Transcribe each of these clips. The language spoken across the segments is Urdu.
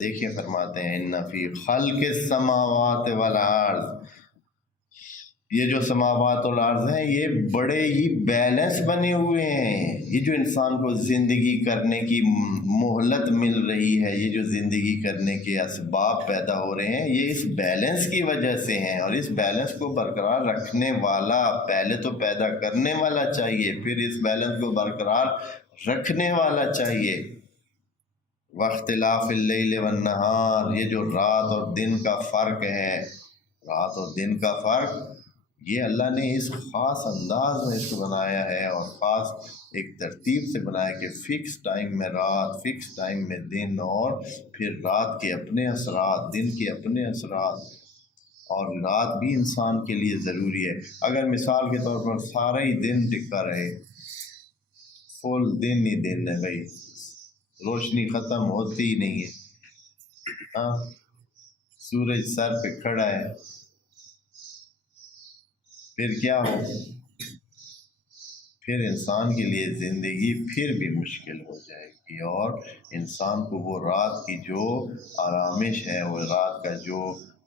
دیکھیں فرماتے ہیں ان فی خلق السماوات والارض، یہ جو سماوات اور الارض ہیں یہ بڑے ہی بیلنس بنے ہوئے ہیں۔ یہ جو انسان کو زندگی کرنے کی مہلت مل رہی ہے، یہ جو زندگی کرنے کے اسباب پیدا ہو رہے ہیں، یہ اس بیلنس کی وجہ سے ہیں، اور اس بیلنس کو برقرار رکھنے والا پہلے تو پیدا کرنے والا چاہیے، پھر اس بیلنس کو برقرار رکھنے والا چاہیے۔ واختلاف اللیل والنہار، یہ جو رات اور دن کا فرق ہے، رات اور دن کا فرق، یہ اللہ نے اس خاص انداز میں اس کو بنایا ہے، اور خاص ایک ترتیب سے بنایا کہ فکس ٹائم میں رات، فکس ٹائم میں دن، اور پھر رات کے اپنے اثرات، دن کے اپنے اثرات، اور رات بھی انسان کے لیے ضروری ہے۔ اگر مثال کے طور پر سارا ہی دن ٹکا رہے، فل دن ہی دن ہے بھائی، روشنی ختم ہوتی ہی نہیں ہے، ہاں سورج سر پہ کھڑا ہے، پھر کیا ہو؟ پھر انسان کے لیے زندگی پھر بھی مشکل ہو جائے گی، اور انسان کو وہ رات کی جو آرامش ہے، وہ رات کا جو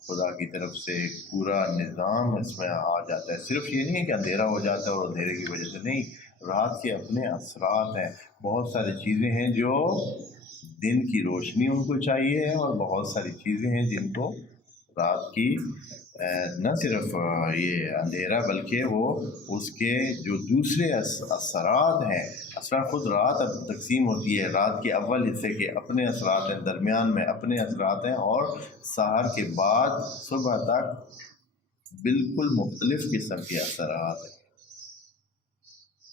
خدا کی طرف سے پورا نظام اس میں آ جاتا ہے۔ صرف یہ نہیں ہے کہ اندھیرا ہو جاتا ہے اور اندھیرے کی وجہ سے نہیں، رات کے اپنے اثرات ہیں، بہت ساری چیزیں ہیں جو دن کی روشنی ان کو چاہیے، اور بہت ساری چیزیں ہیں جن کو رات کی نہ صرف یہ اندھیرا بلکہ وہ اس کے جو دوسرے اثرات ہیں، اثرات خود رات اب تقسیم ہوتی ہے، رات کے اول حصے کے اپنے اثرات ہیں، درمیان میں اپنے اثرات ہیں، اور سحر کے بعد صبح تک بالکل مختلف قسم کے اثرات ہیں۔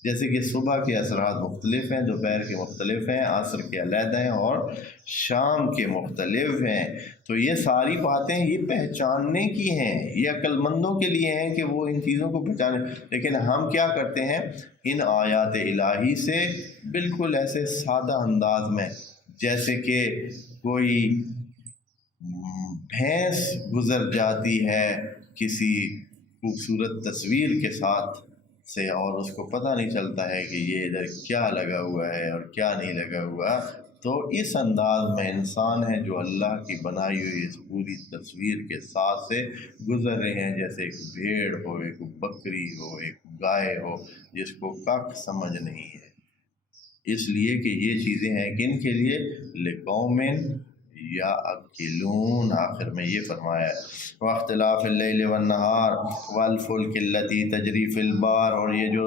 جیسے کہ صبح کے اثرات مختلف ہیں، دوپہر کے مختلف ہیں، عصر کے علیحدہ ہیں، اور شام کے مختلف ہیں۔ تو یہ ساری باتیں یہ پہچاننے کی ہیں، یہ عقل مندوں کے لیے ہیں کہ وہ ان چیزوں کو پہچانیں، لیکن ہم کیا کرتے ہیں ان آیات الہی سے بالکل ایسے سادہ انداز میں، جیسے کہ کوئی بھینس گزر جاتی ہے کسی خوبصورت تصویر کے ساتھ سے، اور اس کو پتہ نہیں چلتا ہے کہ یہ ادھر کیا لگا ہوا ہے اور کیا نہیں لگا ہوا، تو اس انداز میں انسان ہے جو اللہ کی بنائی ہوئی اس پوری تصویر کے ساتھ سے گزر رہے ہیں، جیسے ایک بھیڑ ہو، ایک بکری ہو، ایک گائے ہو، جس کو کخ سمجھ نہیں ہے۔ اس لیے کہ یہ چیزیں ہیں کن کے لیے؟ لقوم یا اکلون، آخر میں یہ فرمایا ہے واختلاف اللیل والنہار والفلک التی تجری فی البحر، اور یہ جو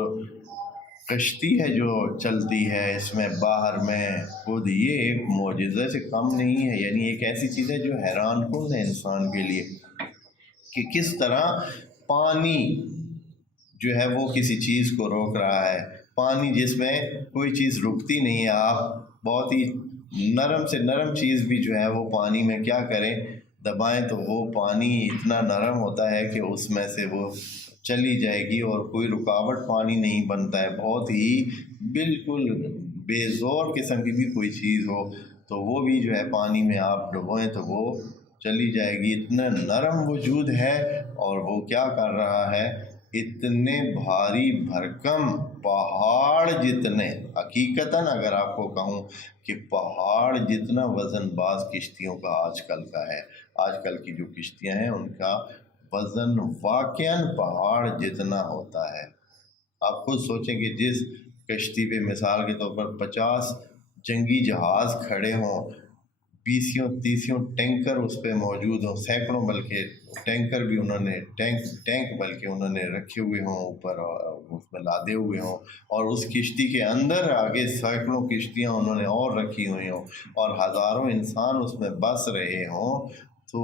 کشتی ہے جو چلتی ہے اس میں باہر میں، خود یہ ایک معجزہ سے کم نہیں ہے، یعنی ایک ایسی چیز ہے جو حیران کن ہے انسان کے لیے کہ کس طرح پانی جو ہے وہ کسی چیز کو روک رہا ہے، پانی جس میں کوئی چیز رکتی نہیں ہے، آپ بہت ہی نرم سے نرم چیز بھی جو ہے وہ پانی میں کیا کریں، دبائیں تو وہ پانی اتنا نرم ہوتا ہے کہ اس میں سے وہ چلی جائے گی، اور کوئی رکاوٹ پانی نہیں بنتا ہے، بہت ہی بالکل بے زور قسم کی بھی کوئی چیز ہو تو وہ بھی جو ہے پانی میں آپ ڈبوئیں تو وہ چلی جائے گی، اتنا نرم وجود ہے، اور وہ کیا کر رہا ہے، اتنے بھاری بھرکم پہاڑ جتنے، حقیقتاً اگر آپ کو کہوں کہ پہاڑ جتنا وزن باز کشتیوں کا آج کل کا ہے، آج کل کی جو کشتیاں ہیں ان کا وزن واقعاً پہاڑ جتنا ہوتا ہے۔ آپ خود سوچیں کہ جس کشتی پہ مثال کے طور پر 50 جنگی جہاز کھڑے ہوں، 20 ٹینکر اس پہ موجود ہوں، سینکڑوں بلکہ ٹینکر بھی انہوں نے ٹینک بلکہ انہوں نے رکھے ہوئے ہوں اوپر، اور اس میں لادے ہوئے ہوں، اور اس کشتی کے اندر آگے سینکڑوں کشتیاں انہوں نے اور رکھی ہوئی ہوں، اور ہزاروں انسان اس میں بس رہے ہوں، تو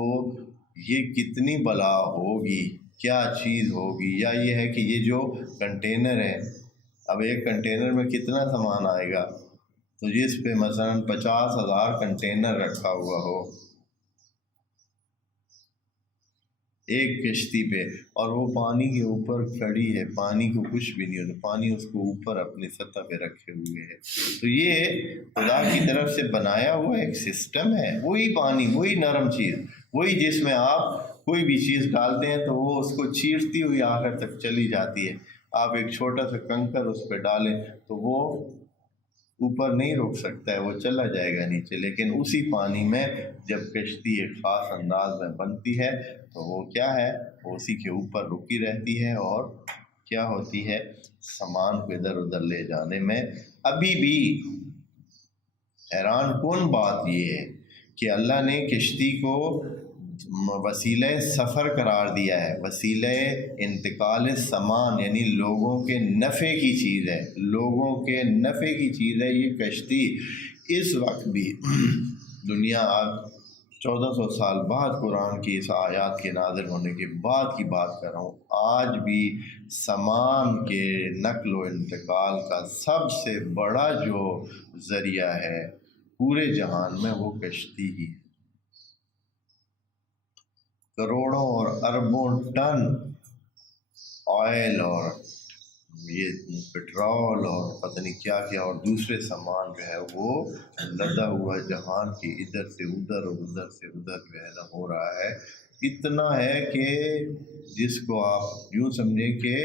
یہ کتنی بلا ہوگی، کیا چیز ہوگی۔ یا یہ ہے کہ یہ جو کنٹینر ہے، اب ایک کنٹینر میں کتنا سامان آئے گا، تو جس پہ مثلاً 50,000 کنٹینر رکھا ہوا ہو ایک کشتی پہ، اور وہ پانی کے اوپر کھڑی ہے، پانی کو کچھ بھی نہیں ہوتا، پانی اس کو اوپر اپنی سطح پہ رکھے ہوئے ہے، تو یہ خدا کی طرف سے بنایا ہوا ایک سسٹم ہے، وہی پانی، وہی نرم چیز، وہی جس میں آپ کوئی بھی چیز ڈالتے ہیں تو وہ اس کو چیرتی ہوئی آخر تک چلی جاتی ہے۔ آپ ایک چھوٹا سا کنکر اس پہ ڈالیں تو وہ اوپر نہیں روک سکتا ہے، وہ چلا جائے گا نیچے، لیکن اسی پانی میں جب کشتی ایک خاص انداز میں بنتی ہے تو وہ کیا ہے، وہ اسی کے اوپر رکی رہتی ہے اور کیا ہوتی ہے، سامان کو ادھر ادھر لے جانے میں ابھی بھی حیران کن بات یہ ہے کہ اللہ نے کشتی کو وسیلہ سفر قرار دیا ہے، وسیلہ انتقال سامان، یعنی لوگوں کے نفع کی چیز ہے، لوگوں کے نفع کی چیز ہے یہ کشتی۔ اس وقت بھی دنیا آج 1400 سال بعد قرآن کی اس آیات کے نازل ہونے کے بعد کی بات کر رہا ہوں، آج بھی سامان کے نقل و انتقال کا سب سے بڑا جو ذریعہ ہے پورے جہان میں وہ کشتی ہی ہے۔ کروڑوں اور اربوں ٹن آئل اور یہ پٹرول اور پتہ نہیں کیا کیا اور دوسرے سامان جو ہے وہ لدا ہوا جہان کی ادھر سے ادھر اور ادھر سے ادھر جو ہے نا ہو رہا ہے۔ اتنا ہے کہ جس کو آپ یوں سمجھیں کہ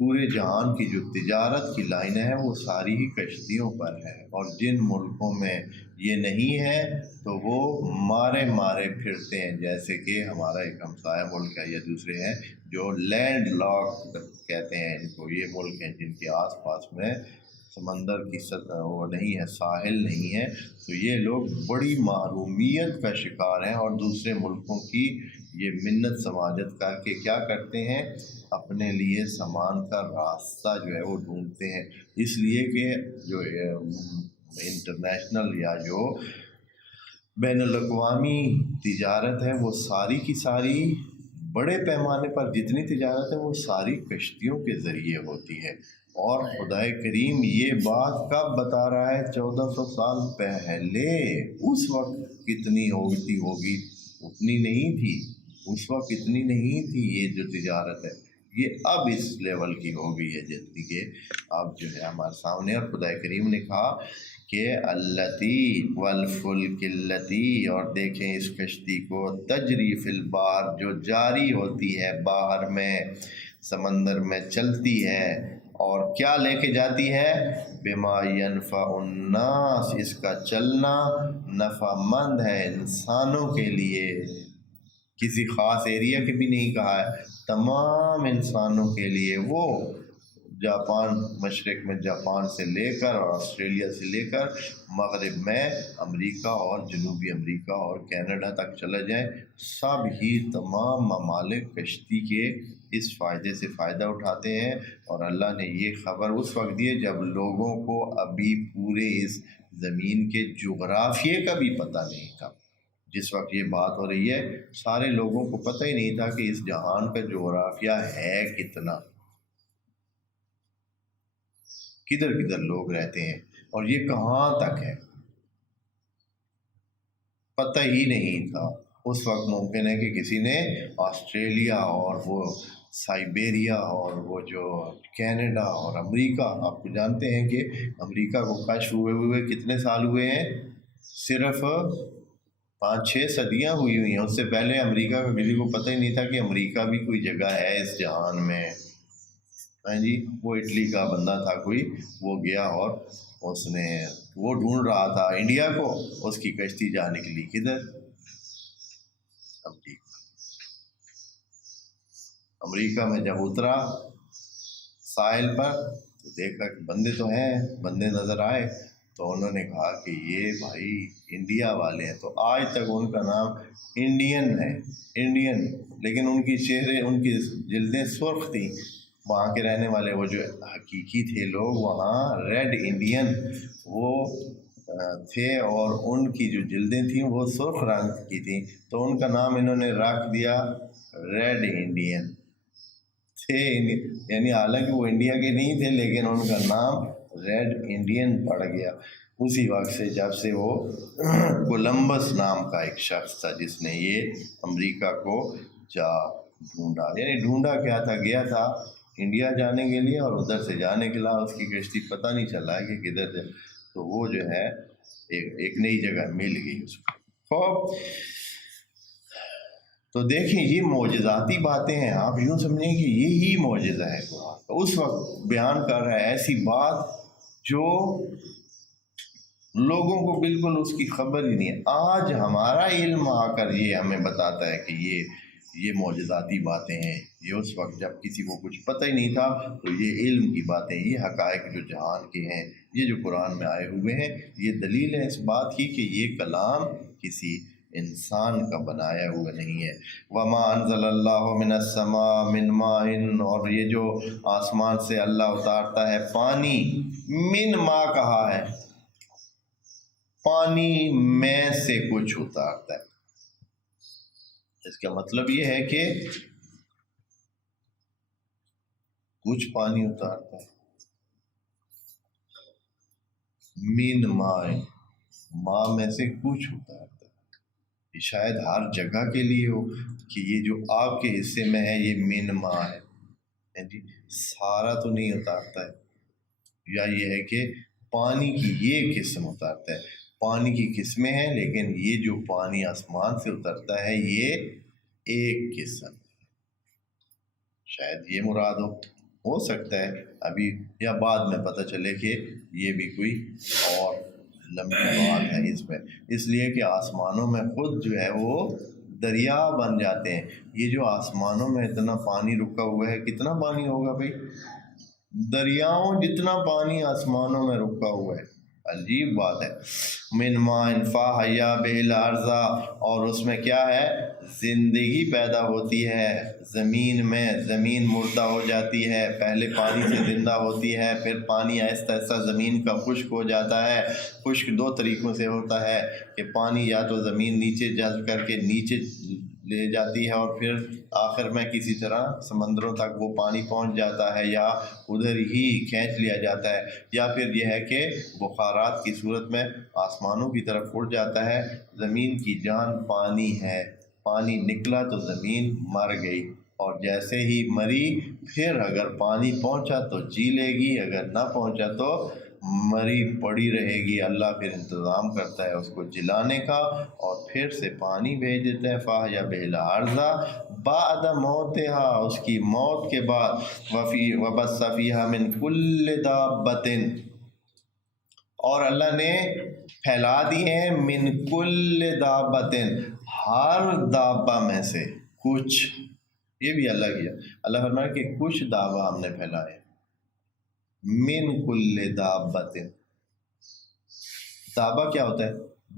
پورے جہان کی جو تجارت کی لائنیں ہیں وہ ساری ہی کشتیوں پر ہے، اور جن ملکوں میں یہ نہیں ہے تو وہ مارے مارے پھرتے ہیں، جیسے کہ ہمارا ایک ہمسایہ ملک ہے یا دوسرے ہیں جو لینڈ لاک کہتے ہیں ان کو، یہ ملک ہیں جن کے آس پاس میں سمندر کی سطح وہ نہیں ہے، ساحل نہیں ہے، تو یہ لوگ بڑی محرومیت کا شکار ہیں، اور دوسرے ملکوں کی یہ منت سماجت کر کے کیا کرتے ہیں، اپنے لیے سامان کا راستہ جو ہے وہ ڈھونڈتے ہیں، اس لیے کہ جو انٹرنیشنل یا جو بین الاقوامی تجارت ہے وہ ساری کی ساری بڑے پیمانے پر جتنی تجارت ہے وہ ساری کشتیوں کے ذریعے ہوتی ہے۔ اور خدائے کریم یہ بات کب بتا رہا ہے؟ 1400 سال پہلے۔ اس وقت کتنی ہوگی اتنی نہیں تھی، اس وقت اتنی نہیں تھی یہ جو تجارت ہے، یہ اب اس لیول کی ہو گئی ہے جتنی کہ اب جو ہے ہمارے سامنے۔ اور خدائے کریم نے کہا کہ اللتی والفلک اللتی، اور دیکھیں اس کشتی کو، تجری فی البحر جو جاری ہوتی ہے باہر میں، سمندر میں چلتی ہے، اور کیا لے کے جاتی ہے؟ بما ینفع الناس، اس کا چلنا نفع مند ہے انسانوں کے لیے، کسی خاص ایریا کے بھی نہیں کہا ہے، تمام انسانوں کے لیے۔ وہ جاپان، مشرق میں جاپان سے لے کر اور آسٹریلیا سے لے کر مغرب میں امریکہ اور جنوبی امریکہ اور کینیڈا تک چلا جائیں، سب ہی تمام ممالک کشتی کے اس فائدے سے فائدہ اٹھاتے ہیں۔ اور اللہ نے یہ خبر اس وقت دی جب لوگوں کو ابھی پورے اس زمین کے جغرافیے کا بھی پتہ نہیں تھا۔ جس وقت یہ بات ہو رہی ہے سارے لوگوں کو پتہ ہی نہیں تھا کہ اس جہان کا جغرافیہ ہے کتنا، کدھر کدھر لوگ رہتے ہیں اور یہ کہاں تک ہے، پتہ ہی نہیں تھا۔ اس وقت ممکن ہے کہ کسی نے آسٹریلیا اور وہ سائبیریا اور وہ جو کینیڈا اور امریکہ، آپ کو جانتے ہیں کہ امریکہ کو کشف ہوئے کتنے سال ہوئے ہیں؟ صرف 5-6 صدیاں ہوئی ہیں۔ اس سے پہلے امریکہ کا کسی کو پتہ ہی نہیں تھا کہ امریکہ بھی کوئی جگہ ہے اس جہان میں۔ ہاں جی، وہ اٹلی کا بندہ تھا کوئی، وہ گیا اور اس نے وہ ڈھونڈ رہا تھا انڈیا کو، اس کی کشتی جا نکلی کدھر؟ امریکہ میں جب اترا ساحل پر تو دیکھا کہ بندے تو ہیں، بندے نظر آئے تو انہوں نے کہا کہ یہ بھائی انڈیا والے ہیں، تو آج تک ان کا نام انڈین ہے، انڈین، لیکن ان کی چہرے، ان کی جلدیں سرخ تھیں۔ وہاں کے رہنے والے وہ جو حقیقی تھے لوگ وہاں ریڈ انڈین وہ تھے، اور ان کی جو جلدیں تھیں وہ سرخ رنگ کی تھیں، تو ان کا نام انہوں نے رکھ دیا ریڈ انڈین تھے، یعنی حالانکہ وہ انڈیا کے نہیں تھے لیکن ان کا نام ریڈ انڈین پڑ گیا اسی وقت سے، جب سے وہ کولمبس نام کا ایک شخص تھا جس نے یہ امریکہ کو جا ڈھونڈا، یعنی ڈھونڈا کیا تھا، گیا تھا انڈیا جانے کے لیے اور ادھر سے جانے کے لیے اس کی کشتی پتہ نہیں چلا کہ کدھر سے، تو وہ جو ہے ایک نئی جگہ مل گئی اس کو۔ خوب، تو دیکھیں یہ معجزاتی باتیں ہیں، آپ یوں سمجھیں کہ یہی معجزہ ہے۔ اس وقت بیان کر رہا ہے ایسی بات جو لوگوں کو بالکل اس کی خبر ہی نہیں ہے۔ آج ہمارا علم آ کر یہ ہمیں بتاتا ہے کہ یہ معجزاتی باتیں ہیں۔ یہ اس وقت جب کسی کو کچھ پتہ ہی نہیں تھا، تو یہ علم کی باتیں، یہ حقائق جو جہان کے ہیں، یہ جو قرآن میں آئے ہوئے ہیں، یہ دلیل ہے اس بات کی کہ یہ کلام کسی انسان کا بنایا ہوا نہیں ہے۔ وما انزل اللہ من السماء من ماء، اور یہ جو آسمان سے اللہ اتارتا ہے پانی، من ماء کہا ہے، پانی میں سے کچھ اتارتا ہے۔ اس کا مطلب یہ ہے کہ کچھ پانی اتارتا ہے، من ماء، ماء میں سے کچھ اتارتا ہے۔ یہ شاید ہر جگہ کے لیے ہو کہ یہ جو آپ کے حصے میں ہے یہ من ماء ہے جی، سارا تو نہیں اتارتا ہے۔ یا یہ ہے کہ پانی کی یہ قسم اتارتا ہے۔ پانی کی قسمیں ہیں، لیکن یہ جو پانی آسمان سے اترتا ہے یہ ایک قسم، شاید یہ مراد ہو سکتا ہے ابھی یا بعد میں پتہ چلے کہ یہ بھی کوئی اور لمبی بات ہے اس میں، اس لیے کہ آسمانوں میں خود جو ہے وہ دریا بن جاتے ہیں۔ یہ جو آسمانوں میں اتنا پانی رکا ہوا ہے، کتنا پانی ہوگا بھائی؟ دریاؤں جتنا پانی آسمانوں میں رکا ہوا ہے، عجیب بات ہے۔ من ماء فاحیا بہ الارض، اور اس میں کیا ہے؟ زندگی پیدا ہوتی ہے زمین میں، زمین مردہ ہو جاتی ہے، پہلے پانی سے زندہ ہوتی ہے، پھر پانی آہستہ آہستہ زمین کا خشک ہو جاتا ہے۔ خشک دو طریقوں سے ہوتا ہے کہ پانی یا تو زمین نیچے جذب کر کے نیچے لے جاتی ہے، اور پھر آخر میں کسی طرح سمندروں تک وہ پانی پہنچ جاتا ہے، یا ادھر ہی کھینچ لیا جاتا ہے، یا پھر یہ ہے کہ بخارات کی صورت میں آسمانوں کی طرف اڑ جاتا ہے۔ زمین کی جان پانی ہے، پانی نکلا تو زمین مر گئی، اور جیسے ہی مری پھر اگر پانی پہنچا تو جی لے گی، اگر نہ پہنچا تو مری پڑی رہے گی۔ اللہ پھر انتظام کرتا ہے اس کو جلانے کا، اور پھر سے پانی بھیج دیتا ہے۔ فاحیا بہ الارض بعد موتہا، اس کی موت کے بعد، وبث فیہا من کل دابۃ، اور اللہ نے پھیلا دی ہیں من کل دابۃ، ہر دابہ میں سے کچھ، یہ بھی اللہ کیا، اللہ فرمایا کہ کچھ دابہ ہم نے پھیلائے، من کل دابۃ۔ دابہ کیا ہوتا ہے؟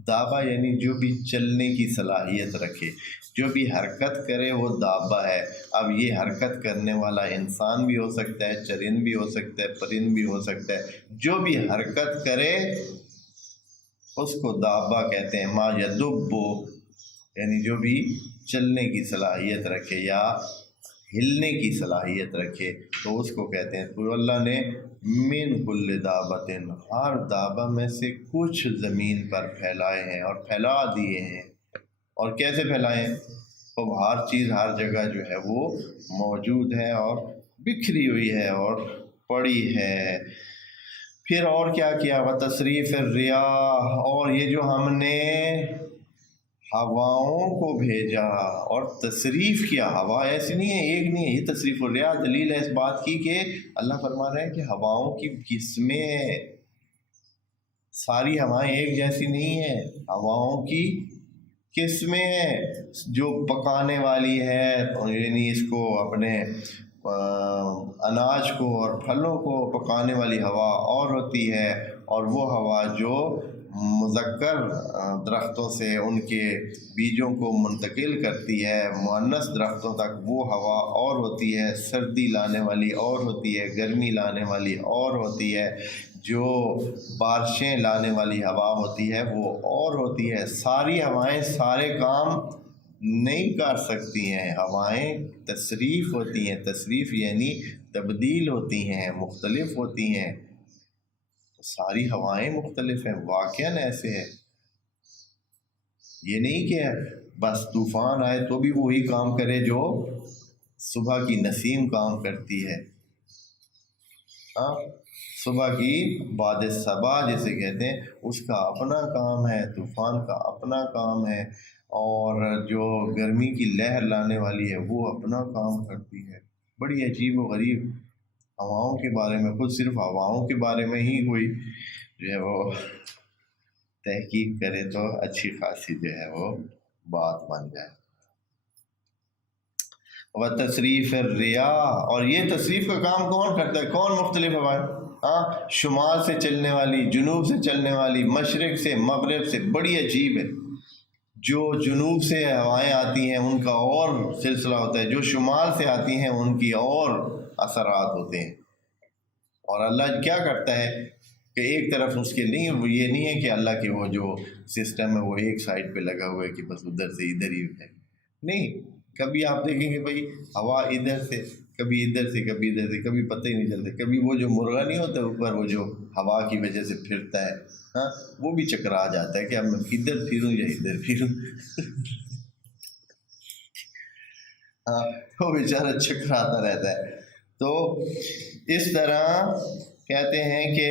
دابہ یعنی جو بھی چلنے کی صلاحیت رکھے، جو بھی حرکت کرے وہ دابہ ہے۔ اب یہ حرکت کرنے والا انسان بھی ہو سکتا ہے، چرند بھی ہو سکتا ہے، پرند بھی ہو سکتا ہے، جو بھی حرکت کرے اس کو دابہ کہتے ہیں۔ ما یدب، یعنی جو بھی چلنے کی صلاحیت رکھے یا ہلنے کی صلاحیت رکھے تو اس کو کہتے ہیں۔ تو اللہ نے من کل دابۃ، ہر دابہ میں سے کچھ زمین پر پھیلائے ہیں اور پھیلا دیے ہیں۔ اور کیسے پھیلائے ہیں؟ تو ہر چیز ہر جگہ جو ہے وہ موجود ہے اور بکھری ہوئی ہے اور پڑی ہے۔ پھر اور کیا کیا؟ وتصریف الریاح، اور یہ جو ہم نے ہواؤں کو بھیجا اور تصریف کیا، ہوا ایسی نہیں ہے، ایک نہیں ہے، یہ تصریف الریاح دلیل ہے اس بات کی کہ اللہ فرما رہے ہیں کہ ہواؤں کی قسمیں ہیں، ساری ہوائیں ایک جیسی نہیں ہیں، ہواؤں کی قسمیں ہیں۔ جو پکانے والی ہے، یعنی اس کو اپنے اناج کو اور پھلوں کو پکانے والی ہوا اور ہوتی ہے، اور وہ ہوا جو مذکر درختوں سے ان کے بیجوں کو منتقل کرتی ہے مؤنث درختوں تک، وہ ہوا اور ہوتی ہے۔ سردی لانے والی اور ہوتی ہے، گرمی لانے والی اور ہوتی ہے، جو بارشیں لانے والی ہوا ہوتی ہے وہ اور ہوتی ہے۔ ساری ہوائیں سارے کام نہیں کر سکتی ہیں، ہوائیں تصریف ہوتی ہیں، تصریف یعنی تبدیل ہوتی ہیں، مختلف ہوتی ہیں۔ ساری ہوائیں مختلف ہیں، واقعاً ایسے ہے۔ یہ نہیں کہ بس طوفان آئے تو بھی وہی کام کرے جو صبح کی نسیم کام کرتی ہے، ہاں، صبح کی باد صبا جسے کہتے ہیں، اس کا اپنا کام ہے، طوفان کا اپنا کام ہے، اور جو گرمی کی لہر لانے والی ہے وہ اپنا کام کرتی ہے۔ بڑی عجیب و غریب ہواؤں کے بارے میں، خود صرف ہواؤں کے بارے میں ہی کوئی جو ہے وہ تحقیق کرے تو اچھی خاصی جو ہے وہ بات بن جائے۔ و تصریف الریاح، اور یہ تصریف کا کام کون کرتا ہے؟ کون مختلف ہوائیں؟ شمال سے چلنے والی، جنوب سے چلنے والی، مشرق سے، مغرب سے، بڑی عجیب ہے۔ جو جنوب سے ہوائیں آتی ہیں ان کا اور سلسلہ ہوتا ہے، جو شمال سے آتی ہیں ان کی اور اثرات ہوتے ہیں۔ اور اللہ کیا کرتا ہے کہ ایک طرف اس کے نہیں، وہ یہ نہیں ہے کہ اللہ کے وہ جو سسٹم ہے وہ ایک سائڈ پہ لگا ہوا ہے کہ بس ادھر سے ادھر ہی ہے، نہیں۔ کبھی آپ دیکھیں گے بھائی ہوا ادھر سے، کبھی ادھر سے، کبھی ادھر سے، کبھی پتہ ہی نہیں چلتا۔ کبھی وہ جو مرغا نہیں ہوتا اوپر، وہ جو ہوا کی وجہ سے پھرتا ہے، وہ بھی چکرا جاتا ہے کہ اب میں ادھر پھروں یا ادھر پھروں وہ بیچارہ چکراتا رہتا ہے۔ تو اس طرح کہتے ہیں کہ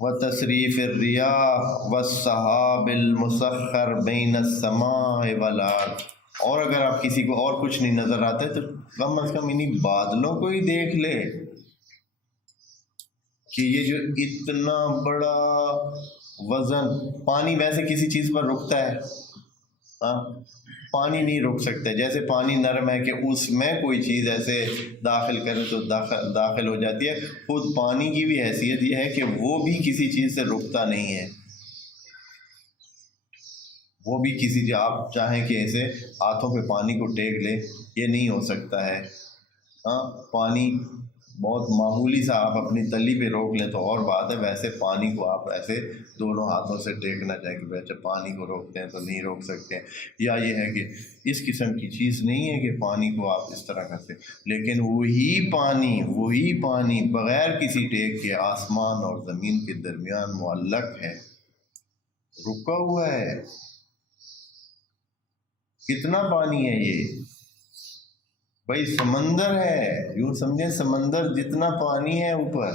وتصریف الریاح والسحاب المسخر بین السماء والارض، اور اگر آپ کسی کو اور کچھ نہیں نظر آتا ہے تو کم از کم انہی بادلوں کو ہی دیکھ لے کہ یہ جو اتنا بڑا وزن، پانی ویسے کسی چیز پر رکتا ہے؟ پانی نہیں رک سکتا۔ جیسے پانی نرم ہے کہ اس میں کوئی چیز ایسے داخل کرے تو داخل ہو جاتی ہے، خود پانی کی بھی حیثیت یہ ہے کہ وہ بھی کسی چیز سے رکتا نہیں ہے۔ وہ بھی کسی چیز، آپ چاہیں کہ ایسے ہاتھوں پہ پانی کو ٹیک لے، یہ نہیں ہو سکتا ہے۔ پانی بہت معمولی سا آپ اپنی تلی پہ روک لیں تو اور بات ہے، ویسے پانی کو آپ ایسے دونوں ہاتھوں سے ٹیکنا چاہیں کہ اچھا پانی کو روکتے ہیں تو نہیں روک سکتے۔ یا یہ ہے کہ اس قسم کی چیز نہیں ہے کہ پانی کو آپ اس طرح کرتے، لیکن وہی پانی بغیر کسی ٹیک کے آسمان اور زمین کے درمیان معلق ہے، رکا ہوا ہے۔ کتنا پانی ہے یہ بھائی؟ سمندر ہے، یوں سمجھیں سمندر جتنا پانی ہے اوپر،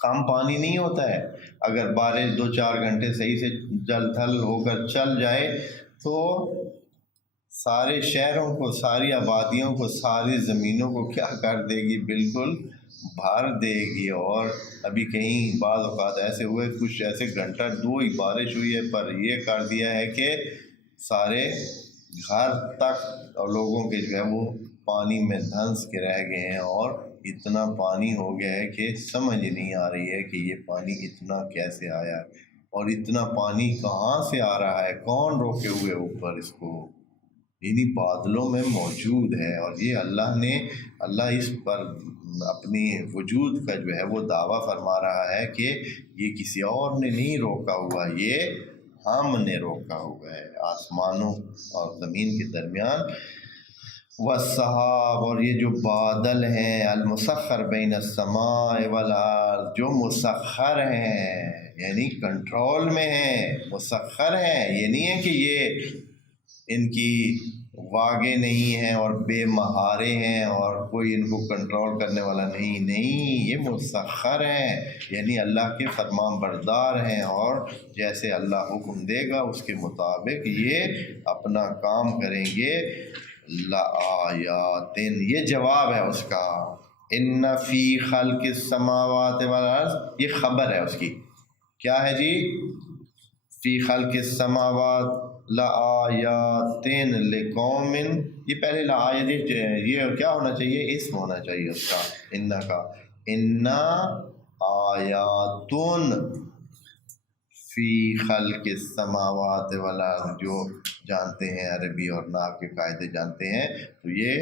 کم پانی نہیں ہوتا ہے۔ اگر بارش 2-4 گھنٹے صحیح سے جل تھل ہو کر چل جائے تو سارے شہروں کو، ساری آبادیوں کو، ساری زمینوں کو کیا کر دے گی؟ بالکل بھر دے گی۔ اور ابھی کہیں بعض اوقات ایسے ہوئے، کچھ ایسے گھنٹہ 2 ہی بارش ہوئی ہے پر یہ کر دیا ہے کہ سارے گھر تک اور لوگوں کے جو ہے وہ پانی میں دھنس کے رہ گئے ہیں، اور اتنا پانی ہو گیا ہے کہ سمجھ نہیں آ رہی ہے کہ یہ پانی اتنا کیسے آیا ہے، اور اتنا پانی کہاں سے آ رہا ہے، کون روکے ہوئے اوپر اس کو؟ انہی بادلوں میں موجود ہے۔ اور یہ اللہ اس پر اپنی وجود کا جو ہے وہ دعویٰ فرما رہا ہے کہ یہ کسی اور نے نہیں روکا ہوا، یہ ہم نے روکا ہوا ہے آسمانوں اور زمین کے درمیان۔ والسحاب، اور یہ جو بادل ہیں، المسخر بین السماء والارض، جو مسخر ہیں یعنی کنٹرول میں ہیں، مسخر ہیں، یہ نہیں ہے کہ یہ ان کی واگے نہیں ہیں اور بے مہارے ہیں اور کوئی ان کو کنٹرول کرنے والا نہیں، یہ مسخر ہیں، یعنی اللہ کے فرمان بردار ہیں، اور جیسے اللہ حکم دے گا اس کے مطابق یہ اپنا کام کریں گے۔ لآیات، یہ جواب ہے اس کا۔ ان فی خلق السماوات والارض، یہ خبر ہے اس کی، کیا ہے جی؟ فی خلق السماوات لآیات لقوم، یہ پہلے لآیات، یہ کیا ہونا چاہیے؟ اسم ہونا چاہیے اس کا، ان کا، ان آیات فی خلق السماوات والارض، جو جانتے ہیں عربی اور نحو کے قاعدے جانتے ہیں تو یہ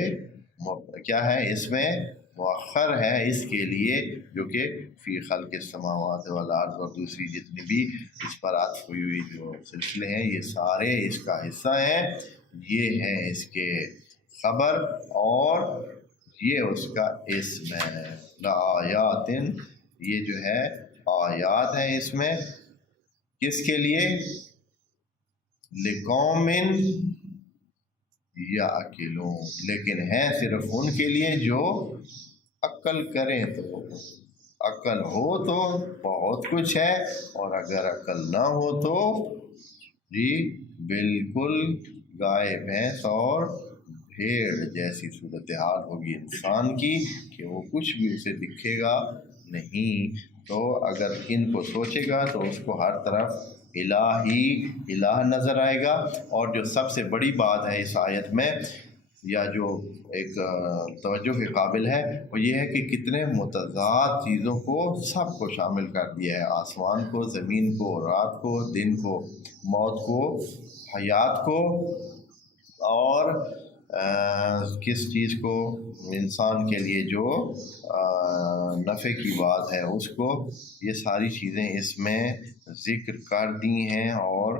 کیا ہے؟ اس میں مؤخر ہے اس کے لیے جو کہ فی خلق السماوات والارض، اور دوسری جتنی بھی اس پر عطف ہوئی ہوئی جو سلسلے ہیں یہ سارے اس کا حصہ ہیں، یہ ہے اس کے خبر اور یہ اس کا اسم ہے۔ لآیات، یہ جو ہے آیات ہیں اس میں، کس کے لیے؟ لقوم یعقلون، لیکن ہے صرف ان کے لیے جو عقل کریں۔ تو عقل ہو تو بہت کچھ ہے، اور اگر عقل نہ ہو تو جی بالکل گائے بھینس اور بھیڑ جیسی صورتحال ہوگی انسان کی، کہ وہ کچھ بھی اسے دکھے گا نہیں. تو اگر ان کو سوچے گا تو اس کو ہر طرف الہ ہی الہ نظر آئے گا. اور جو سب سے بڑی بات ہے اس آیت میں یا جو ایک توجہ کے قابل ہے وہ یہ ہے کہ کتنے متضاد چیزوں کو سب کو شامل کر دیا ہے. آسمان کو، زمین کو، رات کو، دن کو، موت کو، حیات کو، اور کس چیز کو، انسان کے لیے جو نفع کی بات ہے اس کو. یہ ساری چیزیں اس میں ذکر کر دی ہیں اور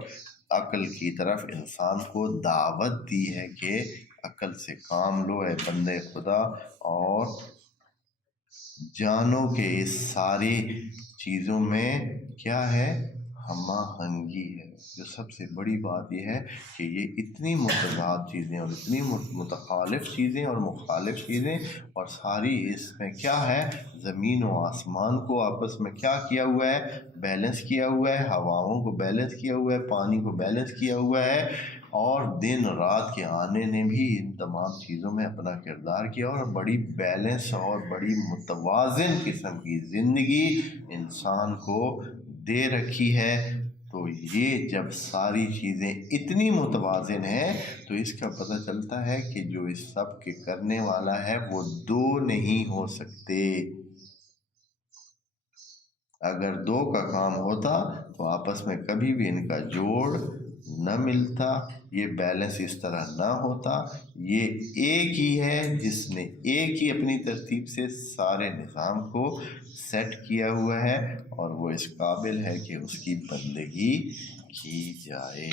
عقل کی طرف انسان کو دعوت دی ہے کہ عقل سے کام لو اے بندے خدا. اور جانو کہ اس ساری چیزوں میں کیا ہے، ہم آہنگی ہے. جو سب سے بڑی بات یہ ہے کہ یہ اتنی متضاد چیزیں اور اتنی متخالف چیزیں اور مخالف چیزیں، اور ساری اس میں کیا ہے، زمین و آسمان کو آپس میں کیا کیا ہوا ہے، بیلنس کیا ہوا ہے. ہواؤں کو بیلنس کیا ہوا ہے، پانی کو بیلنس کیا ہوا ہے، اور دن رات کے آنے نے بھی ان تمام چیزوں میں اپنا کردار کیا، اور بڑی بیلنس اور بڑی متوازن قسم کی زندگی انسان کو دے رکھی ہے. تو یہ جب ساری چیزیں اتنی متوازن ہیں تو اس کا پتہ چلتا ہے کہ جو اس سب کے کرنے والا ہے وہ دو نہیں ہو سکتے. اگر دو کا کام ہوتا تو آپس میں کبھی بھی ان کا جوڑ نہ ملتا، یہ بیلنس اس طرح نہ ہوتا. یہ ایک ہی ہے جس نے ایک ہی اپنی ترتیب سے سارے نظام کو سیٹ کیا ہوا ہے، اور وہ اس قابل ہے کہ اس کی بندگی کی جائے.